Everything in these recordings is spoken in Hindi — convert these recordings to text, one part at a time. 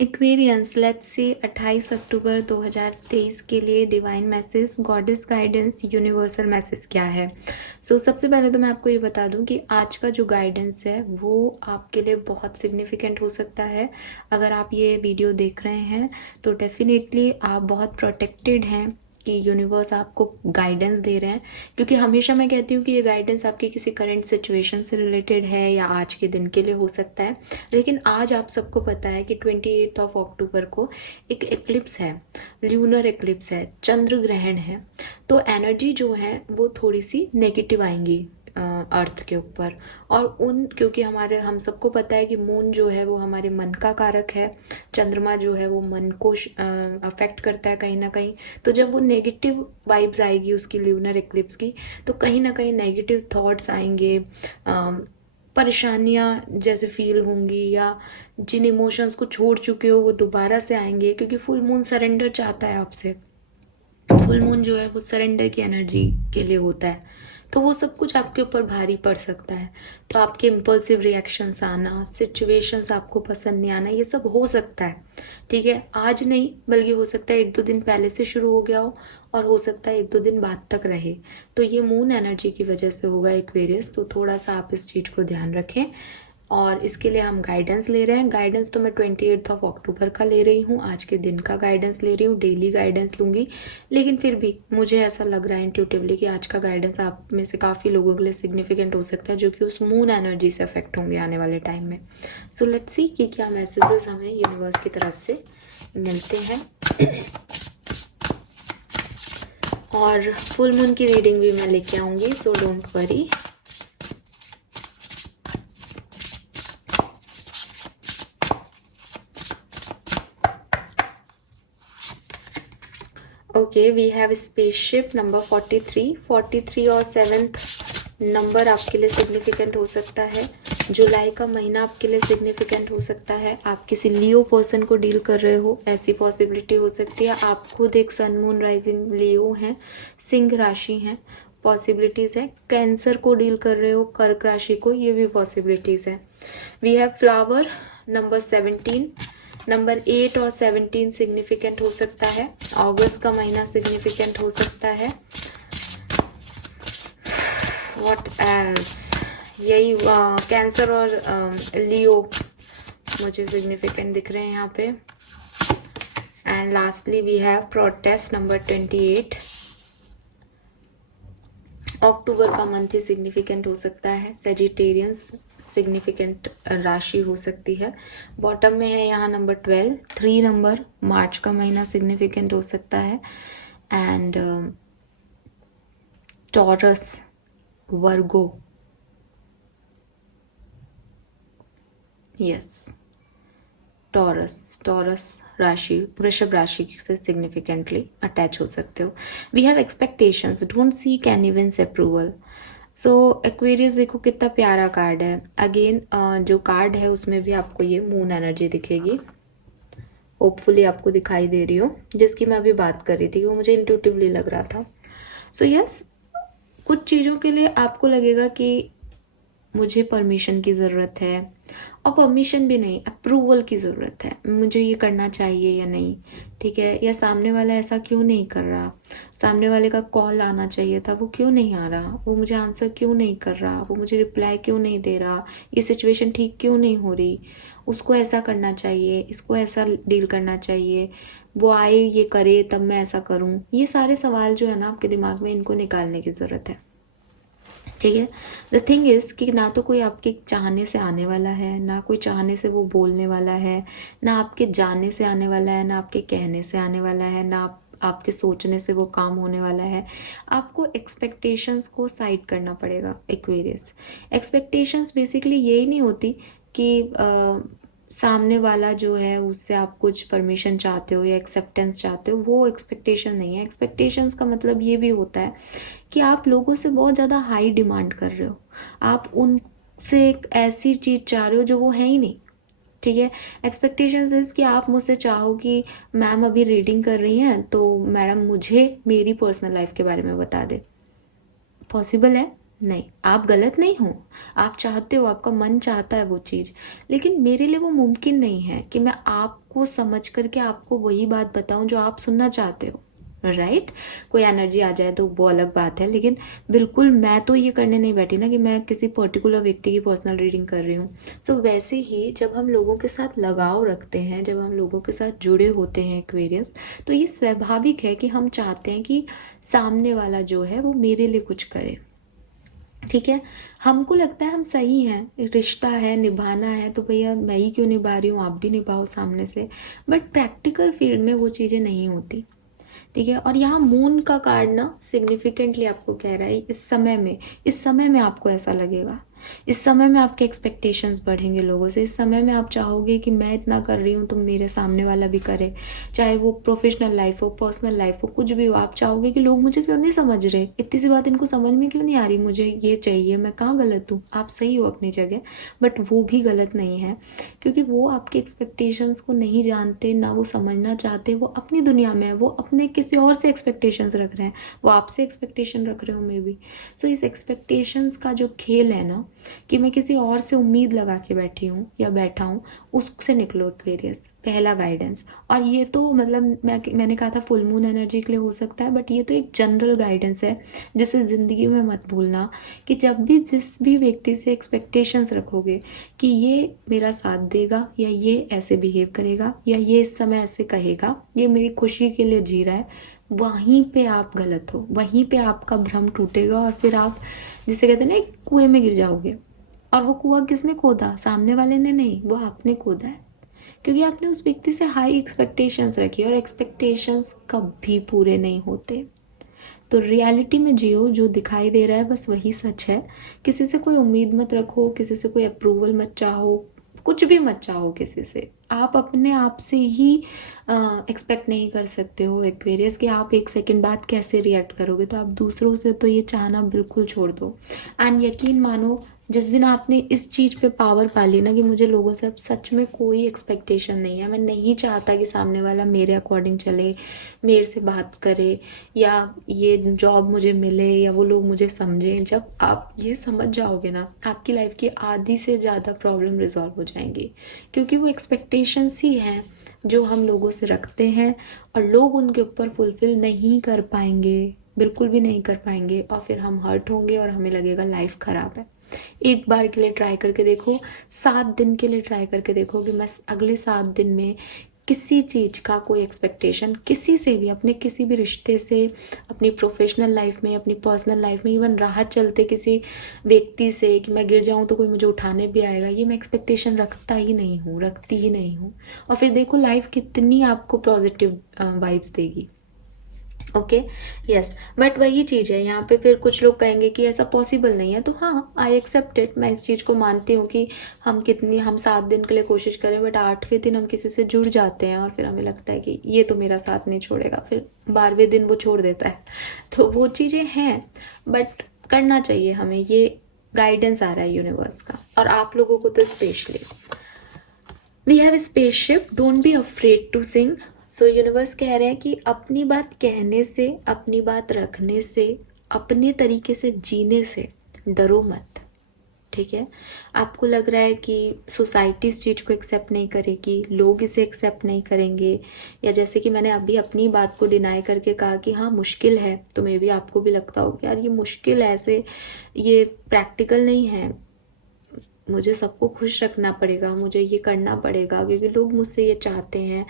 एक्वेरियंस, लेट्स से 28 अक्टूबर 2023 के लिए divine message, goddess guidance, universal message क्या है। सबसे पहले तो मैं आपको ये बता दूं कि आज का जो गाइडेंस है वो आपके लिए बहुत सिग्निफिकेंट हो सकता है। अगर आप ये वीडियो देख रहे हैं तो डेफिनेटली आप बहुत प्रोटेक्टेड हैं कि यूनिवर्स आपको गाइडेंस दे रहे हैं, क्योंकि हमेशा मैं कहती हूँ कि ये गाइडेंस आपकी किसी करंट सिचुएशन से रिलेटेड है या आज के दिन के लिए हो सकता है। लेकिन आज आप सबको पता है कि 28 ऑफ अक्टूबर को एक एक्लिप्स है, ल्यूनर एक्लिप्स है, चंद्र ग्रहण है। तो एनर्जी जो है वो थोड़ी सी नेगेटिव आएंगी अर्थ के ऊपर। और क्योंकि हम सबको पता है कि मून जो है वो हमारे मन का कारक है, चंद्रमा जो है वो मन को अफेक्ट करता है कहीं ना कहीं। तो जब वो नेगेटिव वाइब्स आएगी उसकी ल्यूनर एक्लिप्स की, तो कहीं ना कहीं नेगेटिव थॉट्स आएंगे, परेशानियाँ जैसे फील होंगी, या जिन इमोशंस को छोड़ चुके हो वो दोबारा से आएंगे, क्योंकि फुल मून सरेंडर चाहता है आपसे। फुल मून जो है वो सरेंडर की एनर्जी के लिए होता है। तो वो सब कुछ आपके ऊपर भारी पड़ सकता है। तो आपके इम्पल्सिव रिएक्शंस आना, सिचुएशंस आपको पसंद नहीं आना, ये सब हो सकता है। ठीक है, आज नहीं बल्कि हो सकता है 1-2 दिन पहले से शुरू हो गया हो, और हो सकता है 1-2 दिन बाद तक रहे। तो ये मून एनर्जी की वजह से होगा एक्वेरियस। तो थोड़ा सा आप इस चीज़ को ध्यान रखें, और इसके लिए हम गाइडेंस ले रहे हैं। गाइडेंस तो मैं 28 ऑफ अक्टूबर का ले रही हूँ, आज के दिन का गाइडेंस ले रही हूँ, डेली गाइडेंस लूँगी। लेकिन फिर भी मुझे ऐसा लग रहा है इंट्यूटिवली कि आज का गाइडेंस आप में से काफ़ी लोगों के लिए सिग्निफिकेंट हो सकता है, जो कि उस मून एनर्जी से अफेक्ट होंगे आने वाले टाइम में। सो लेट्स सी कि क्या मैसेजेस हमें यूनिवर्स की तरफ से मिलते हैं। और फुल मून की रीडिंग भी मैं लेके आऊँगी, so don't worry. Okay, we have spaceship number 43 और 7th नंबर आपके लिए सिग्निफिकेंट हो सकता है। जुलाई का महीना आपके लिए सिग्निफिकेंट हो सकता है। आप किसी लियो पर्सन को डील कर रहे हो, ऐसी पॉसिबिलिटी हो सकती है। आप खुद एक सन मून राइजिंग लियो हैं, सिंह राशि हैं, पॉसिबिलिटीज़ है। कैंसर को डील कर रहे हो, कर्क राशि को, ये भी पॉसिबिलिटीज़ है। We have flower number 17, number 8 और 17 सिग्निफिकेंट हो सकता है। अगस्त का महीना सिग्निफिकेंट हो सकता है। व्हाट एल्स, यही कैंसर और लियो मुझे सिग्निफिकेंट दिख रहे हैं यहाँ पे। And lastly we have protest number 28। अक्टूबर का मंथ ही सिग्निफिकेंट हो सकता है। सेजिटेरियंस सिग्निफिकेंट राशि हो सकती है। बॉटम में है यहाँ नंबर 12, 3 नंबर, मार्च का महीना सिग्निफिकेंट हो सकता है। And Taurus, Virgo, yes, Taurus राशि, वृषभ राशि से सिग्निफिकेंटली अटैच हो सकते हो। We have expectations, don't seek anyone's approval. So Aquarius देखो कितना प्यारा कार्ड है। अगेन जो कार्ड है उसमें भी आपको ये मून एनर्जी दिखेगी, होपफुली आपको दिखाई दे रही हो, जिसकी मैं अभी बात कर रही थी, वो मुझे इंट्यूटिवली लग रहा था। सो यस, कुछ चीज़ों के लिए आपको लगेगा कि मुझे परमिशन की ज़रूरत है, और परमिशन भी नहीं, अप्रूवल की ज़रूरत है, मुझे ये करना चाहिए या नहीं, ठीक है, या सामने वाला ऐसा क्यों नहीं कर रहा, सामने वाले का कॉल आना चाहिए था वो क्यों नहीं आ रहा, वो मुझे आंसर क्यों नहीं कर रहा, वो मुझे रिप्लाई क्यों नहीं दे रहा, ये सिचुएशन ठीक क्यों नहीं हो रही, उसको ऐसा करना चाहिए, इसको ऐसा डील करना चाहिए, वो आए ये करे तब मैं ऐसा करूँ। ये सारे सवाल जो है ना आपके दिमाग में, इनको निकालने की ज़रूरत है। ठीक है, द थिंग इज कि ना तो कोई आपके चाहने से आने वाला है, ना कोई चाहने से वो बोलने वाला है, ना आपके जाने से आने वाला है, ना आपके कहने से आने वाला है, ना आपके सोचने से वो काम होने वाला है। आपको एक्सपेक्टेशंस को साइड करना पड़ेगा एक्वेरियस। एक्सपेक्टेशंस बेसिकली यही नहीं होती कि सामने वाला जो है उससे आप कुछ परमिशन चाहते हो या एक्सेप्टेंस चाहते हो, वो एक्सपेक्टेशन नहीं है। एक्सपेक्टेशंस का मतलब ये भी होता है कि आप लोगों से बहुत ज़्यादा हाई डिमांड कर रहे हो, आप उनसे एक ऐसी चीज़ चाह रहे हो जो वो है ही नहीं। ठीक है, एक्सपेक्टेशंस इज कि आप मुझसे चाहो कि मैम अभी रीडिंग कर रही हैं तो मैडम मुझे मेरी पर्सनल लाइफ के बारे में बता दे। पॉसिबल है? नहीं, आप गलत नहीं हो, आप चाहते हो, आपका मन चाहता है वो चीज़, लेकिन मेरे लिए वो मुमकिन नहीं है कि मैं आपको को समझ करके आपको वही बात बताऊं जो आप सुनना चाहते हो, राइट? कोई एनर्जी आ जाए तो वो अलग बात है, लेकिन बिल्कुल मैं तो ये करने नहीं बैठी ना कि मैं किसी पर्टिकुलर व्यक्ति की पर्सनल रीडिंग कर रही हूँ। सो वैसे ही जब हम लोगों के साथ लगाव रखते हैं, जब हम लोगों के साथ जुड़े होते हैं एक्वेरियस, तो ये स्वाभाविक है कि हम चाहते हैं कि सामने वाला जो है वो मेरे लिए कुछ करे। ठीक है, हमको लगता है हम सही हैं, रिश्ता है, निभाना है, तो भैया मैं ही क्यों निभा रही हूँ, आप भी निभाओ सामने से। बट प्रैक्टिकल फील्ड में वो चीज़ें नहीं होती। ठीक है, और यहाँ मून का कार्ड ना सिग्निफिकेंटली आपको कह रहा है इस समय में आपको ऐसा लगेगा, इस समय में आपके एक्सपेक्टेशंस बढ़ेंगे लोगों से, इस समय में आप चाहोगे कि मैं इतना कर रही हूँ तो मेरे सामने वाला भी करे, चाहे वो प्रोफेशनल लाइफ हो, पर्सनल लाइफ हो, कुछ भी हो। आप चाहोगे कि लोग मुझे क्यों नहीं समझ रहे, इतनी सी बात इनको समझ में क्यों नहीं आ रही, मुझे ये चाहिए, मैं कहाँ गलत हूँ। आप सही हो अपनी जगह, बट वो भी गलत नहीं है, क्योंकि वो आपके एक्सपेक्टेशंस को नहीं जानते, ना वो समझना चाहते। वो अपनी दुनिया में है, वो अपने किसी और से एक्सपेक्टेशंस रख रहे हैं, वो आपसे एक्सपेक्टेशन रख रहे हो मे बी। सो इस एक्सपेक्टेशंस का जो खेल है ना, कि मैं किसी और से उम्मीद लगा के बैठी हूँ या बैठा हूँ, उससे निकलो एक्वेरियस, पहला गाइडेंस। और ये तो मतलब मैंने कहा था फुल मून एनर्जी के लिए हो सकता है, बट ये तो एक जनरल गाइडेंस है, जिसे ज़िंदगी में मत भूलना कि जब भी जिस भी व्यक्ति से एक्सपेक्टेशंस रखोगे कि ये मेरा साथ देगा, या ये ऐसे बिहेव करेगा, या ये इस समय ऐसे कहेगा, ये मेरी खुशी के लिए जी रहा है, वहीं पे आप गलत हो, वहीं पे आपका भ्रम टूटेगा, और फिर आप जिसे कहते हैं ना एक कुएं में गिर जाओगे। और वो कुआं किसने खोदा, सामने वाले ने नहीं, वो आपने खोदा है, क्योंकि आपने उस व्यक्ति से हाई एक्सपेक्टेशंस रखी, और एक्सपेक्टेशंस कभी पूरे नहीं होते। तो रियलिटी में जियो, जो दिखाई दे रहा है बस वही सच है। किसी से कोई उम्मीद मत रखो, किसी से कोई अप्रूवल मत चाहो, कुछ भी मत चाहो किसी से। आप अपने आप से ही एक्सपेक्ट नहीं कर सकते हो एक्वेरियस कि आप एक सेकंड बाद कैसे रिएक्ट करोगे, तो आप दूसरों से तो ये चाहना बिल्कुल छोड़ दो। एंड यकीन मानो, जिस दिन आपने इस चीज़ पे पावर पा ली ना कि मुझे लोगों से अब सच में कोई एक्सपेक्टेशन नहीं है, मैं नहीं चाहता कि सामने वाला मेरे अकॉर्डिंग चले, मेरे से बात करे, या ये जॉब मुझे मिले, या वो लोग मुझे समझें, जब आप ये समझ जाओगे ना, आपकी लाइफ की आधी से ज़्यादा प्रॉब्लम रिजॉल्व हो जाएंगी। क्योंकि वो एक्सपेक्टेशंस ही हैं जो हम लोगों से रखते हैं, और लोग उनके ऊपर फुलफिल नहीं कर पाएंगे, बिल्कुल भी नहीं कर पाएंगे, और फिर हम हर्ट होंगे और हमें लगेगा लाइफ खराब है। एक बार के लिए ट्राई करके देखो, 7 दिन के लिए ट्राई करके देखो कि मैं अगले 7 दिन में किसी चीज़ का कोई एक्सपेक्टेशन किसी से भी, अपने किसी भी रिश्ते से, अपनी प्रोफेशनल लाइफ में, अपनी पर्सनल लाइफ में, इवन राह चलते किसी व्यक्ति से कि मैं गिर जाऊं तो कोई मुझे उठाने भी आएगा, ये मैं एक्सपेक्टेशन रखता ही नहीं हूँ, रखती ही नहीं हूँ। और फिर देखो लाइफ कितनी आपको पॉजिटिव वाइब्स देगी। ओके, यस, बट वही चीज़ है यहाँ पे, फिर कुछ लोग कहेंगे कि ऐसा पॉसिबल नहीं है, तो हाँ, आई एक्सेप्ट इट, मैं इस चीज़ को मानती हूँ कि हम 7 दिन के लिए कोशिश करें, बट 8वें दिन हम किसी से जुड़ जाते हैं, और फिर हमें लगता है कि ये तो मेरा साथ नहीं छोड़ेगा, फिर 12वें दिन वो छोड़ देता है। तो वो चीज़ें हैं, बट करना चाहिए हमें, ये गाइडेंस आ रहा है यूनिवर्स का, और आप लोगों को तो specially. We have spaceship, don't be afraid to sing. So universe कह रहे हैं कि अपनी बात कहने से, अपनी बात रखने से, अपने तरीके से जीने से डरो मत। ठीक है, आपको लग रहा है कि सोसाइटी इस चीज़ को एक्सेप्ट नहीं करेगी, लोग इसे एक्सेप्ट नहीं करेंगे, या जैसे कि मैंने अभी अपनी बात को डिनाई करके कहा कि हाँ मुश्किल है, तो मे बी आपको भी लगता हो कि यार ये मुश्किल है, ऐसे ये प्रैक्टिकल नहीं है, मुझे सबको खुश रखना पड़ेगा, मुझे ये करना पड़ेगा क्योंकि लोग मुझसे ये चाहते हैं,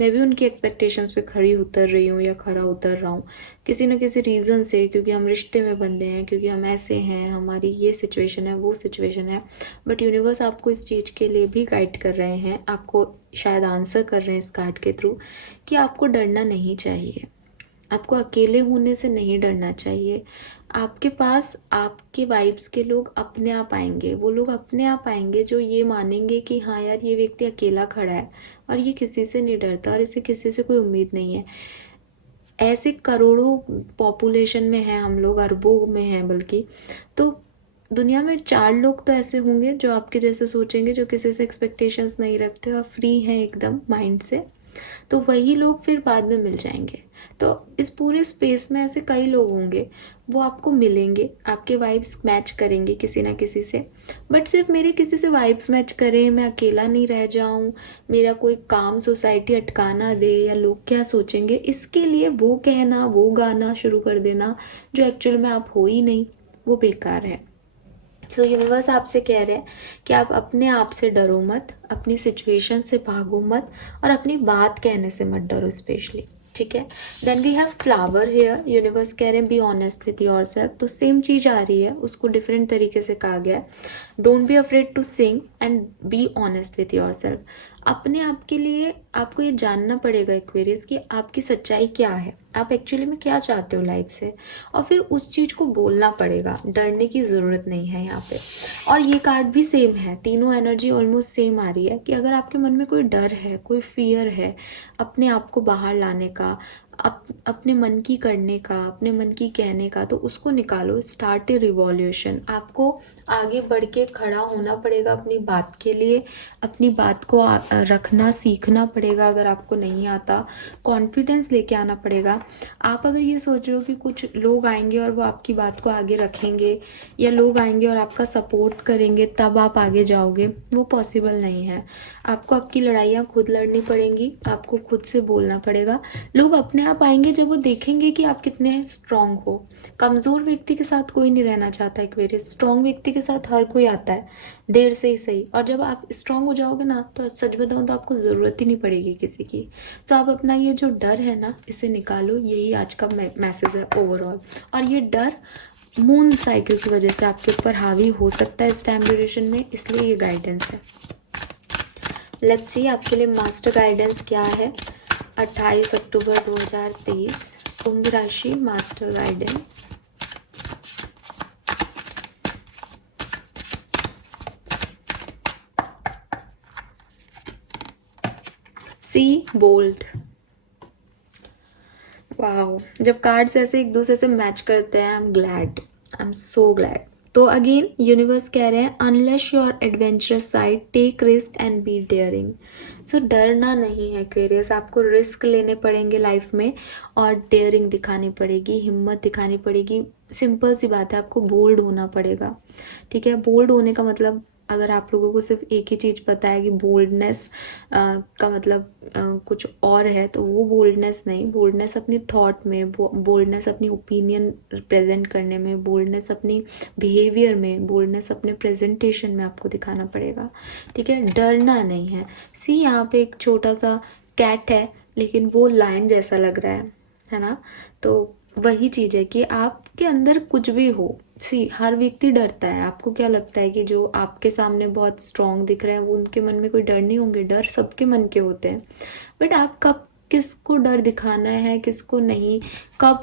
मैं भी उनकी एक्सपेक्टेशंस पे खड़ी उतर रही हूँ या खरा उतर रहा हूँ किसी न किसी रीज़न से, क्योंकि हम रिश्ते में बंधे हैं, क्योंकि हम ऐसे हैं, हमारी ये सिचुएशन है, वो सिचुएशन है। बट यूनिवर्स आपको इस चीज़ के लिए भी गाइड कर रहे हैं, आपको शायद आंसर कर रहे हैं इस कार्ड के थ्रू, कि आपको डरना नहीं चाहिए, आपको अकेले होने से नहीं डरना चाहिए। आपके पास आपके वाइब्स के लोग अपने आप आएंगे, वो लोग अपने आप आएंगे जो ये मानेंगे कि हाँ यार ये व्यक्ति अकेला खड़ा है, और ये किसी से नहीं डरता, और इसे किसी से कोई उम्मीद नहीं है। ऐसे करोड़ों पॉपुलेशन में है हम लोग, अरबों में हैं बल्कि, तो दुनिया में 4 लोग तो ऐसे होंगे जो आपके जैसे सोचेंगे, जो किसी से एक्सपेक्टेशंस नहीं रखते और फ्री हैं एकदम माइंड से। तो वही लोग फिर बाद में मिल जाएंगे। तो इस पूरे स्पेस में ऐसे कई लोग होंगे, वो आपको मिलेंगे, आपके वाइब्स मैच करेंगे किसी ना किसी से, बट सिर्फ मेरे किसी से वाइब्स मैच करें, मैं अकेला नहीं रह जाऊं, मेरा कोई काम सोसाइटी अटका ना दे या लोग क्या सोचेंगे, इसके लिए वो कहना वो गाना शुरू कर देना जो एक्चुअल में आप हो ही नहीं, वो बेकार है। सो यूनिवर्स आपसे कह रहे हैं कि आप अपने आप से डरो मत, अपनी सिचुएशन से भागो मत, और अपनी बात कहने से मत डरो स्पेशली। ठीक है। Then we have flower here. Universe कह रहे हैं be honest with yourself. तो सेम चीज आ रही है, उसको डिफरेंट तरीके से कहा गया है। Don't be afraid to sing and be honest with yourself. अपने आप के लिए आपको ये जानना पड़ेगा एक्वेरियस कि आपकी सच्चाई क्या है, आप एक्चुअली में क्या चाहते हो लाइफ से, और फिर उस चीज को बोलना पड़ेगा। डरने की जरूरत नहीं है यहाँ पे। और ये कार्ड भी सेम है, तीनों एनर्जी ऑलमोस्ट सेम आ रही है कि अगर आपके मन में कोई डर है, कोई फियर है अपने आप को बाहर लाने का, अपने मन की करने का, अपने मन की कहने का, तो उसको निकालो। स्टार्ट ए रिवॉल्यूशन। आपको आगे बढ़ के खड़ा होना पड़ेगा अपनी बात के लिए, अपनी बात को रखना सीखना पड़ेगा। अगर आपको नहीं आता, कॉन्फिडेंस लेके आना पड़ेगा। आप अगर ये सोच रहे हो कि कुछ लोग आएंगे और वो आपकी बात को आगे रखेंगे, या लोग आएंगे और आपका सपोर्ट करेंगे तब आप आगे जाओगे, वो पॉसिबल नहीं है। आपको आपकी लड़ाइयाँ खुद लड़नी पड़ेंगी, आपको खुद से बोलना पड़ेगा। लोग अपने आप आएंगे जब वो देखेंगे कि आप कितने स्ट्रांग हो। कमज़ोर व्यक्ति के साथ कोई नहीं रहना चाहता एक्वेरियस, स्ट्रांग व्यक्ति के साथ हर कोई आता है, देर से ही सही। और जब आप स्ट्रांग हो जाओगे ना, तो सच बताऊँ तो आपको ज़रूरत ही नहीं पड़ेगी किसी की। तो आप अपना ये जो डर है ना, इसे निकालो। यही आज का मैसेज है ओवरऑल। और ये डर मून साइकिल की वजह से आपके ऊपर हावी हो सकता है इस टाइम ड्यूरेशन में, इसलिए ये गाइडेंस है। लेट्स सी आपके लिए मास्टर गाइडेंस क्या है 28 अक्टूबर 2023, कुंभ राशि master guidance. See bold. Wow, जब कार्ड्स ऐसे एक दूसरे से मैच करते हैं, I am glad, I am so glad. तो अगेन यूनिवर्स कह रहे हैं unless your adventurous side take risk and be daring. So डरना नहीं है एक्वेरियस, आपको रिस्क लेने पड़ेंगे लाइफ में, और डेयरिंग दिखानी पड़ेगी, हिम्मत दिखानी पड़ेगी। सिंपल सी बात है, आपको बोल्ड होना पड़ेगा। ठीक है। बोल्ड होने का मतलब, अगर आप लोगों को सिर्फ एक ही चीज़ पता है कि बोल्डनेस का मतलब कुछ और है, तो वो बोल्डनेस नहीं। बोल्डनेस अपनी थॉट में, बोल्डनेस अपनी ओपिनियन प्रेजेंट करने में, बोल्डनेस अपनी बिहेवियर में, बोल्डनेस अपने प्रेजेंटेशन में आपको दिखाना पड़ेगा। ठीक है। डरना नहीं है। सी यहाँ पे एक छोटा सा कैट है, लेकिन वो लायन जैसा लग रहा है ना। तो वही चीज़ है कि आपके अंदर कुछ भी हो, सी हर व्यक्ति डरता है। आपको क्या लगता है कि जो आपके सामने बहुत स्ट्रांग दिख रहे हैं, वो उनके मन में कोई डर नहीं होंगे? डर सबके मन के होते हैं, बट आप कब किसको डर दिखाना है, किसको नहीं, कब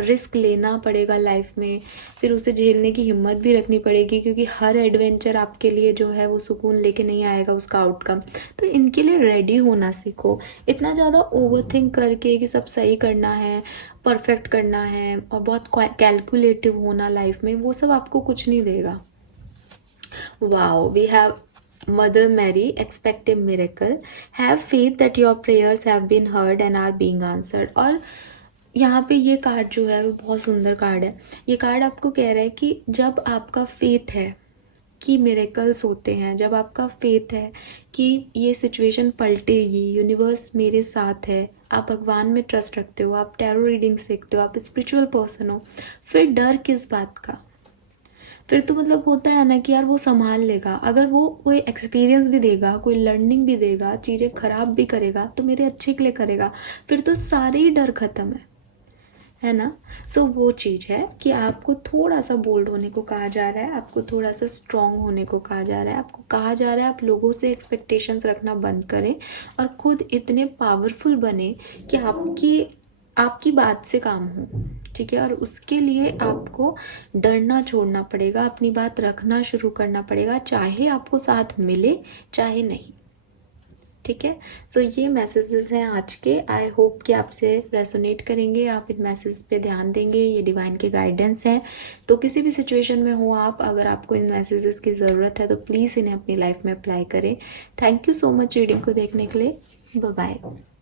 रिस्क लेना पड़ेगा लाइफ में, फिर उसे झेलने की हिम्मत भी रखनी पड़ेगी, क्योंकि हर एडवेंचर आपके लिए जो है वो सुकून लेके नहीं आएगा उसका आउटकम। तो इनके लिए रेडी होना सीखो। इतना ज़्यादा ओवरथिंक करके कि सब सही करना है, परफेक्ट करना है, और बहुत कैलकुलेटिव होना लाइफ में, वो सब आपको कुछ नहीं देगा। Wow, we have Mother Mary, expect a miracle. Have faith that your prayers have been heard and are being answered. और यहाँ पे ये कार्ड जो है वो बहुत सुंदर कार्ड है। ये कार्ड आपको कह रहा है कि जब आपका फेथ है कि मिरेकल्स होते हैं, जब आपका फेथ है कि ये सिचुएशन पलटेगी, यूनिवर्स मेरे साथ है, आप भगवान में ट्रस्ट रखते हो, आप टैरो रीडिंग्स देखते हो, आप स्पिरिचुअल पर्सन हो, फिर डर किस बात का? फिर तो मतलब होता है ना कि यार वो संभाल लेगा। अगर वो कोई एक्सपीरियंस भी देगा, कोई लर्निंग भी देगा, चीज़ें खराब भी करेगा, तो मेरे अच्छे के लिए करेगा, फिर तो सारे ही डर खत्म है ना। सो वो चीज़ है कि आपको थोड़ा सा बोल्ड होने को कहा जा रहा है, आपको थोड़ा सा स्ट्रांग होने को कहा जा रहा है, आपको कहा जा रहा है आप लोगों से एक्सपेक्टेशंस रखना बंद करें और खुद इतने पावरफुल बने कि आपकी बात से काम हो। ठीक है। और उसके लिए आपको डरना छोड़ना पड़ेगा, अपनी बात रखना शुरू करना पड़ेगा, चाहे आपको साथ मिले चाहे नहीं। ठीक है। सो ये मैसेजेस हैं आज के। आई होप कि आपसे रेसोनेट करेंगे, आप इन मैसेज पे ध्यान देंगे। ये डिवाइन के गाइडेंस हैं। तो किसी भी सिचुएशन में हो आप, अगर आपको इन मैसेजेस की ज़रूरत है तो प्लीज़ इन्हें अपनी लाइफ में अप्लाई करें। Thank you so much reading को देखने के लिए। Bye bye.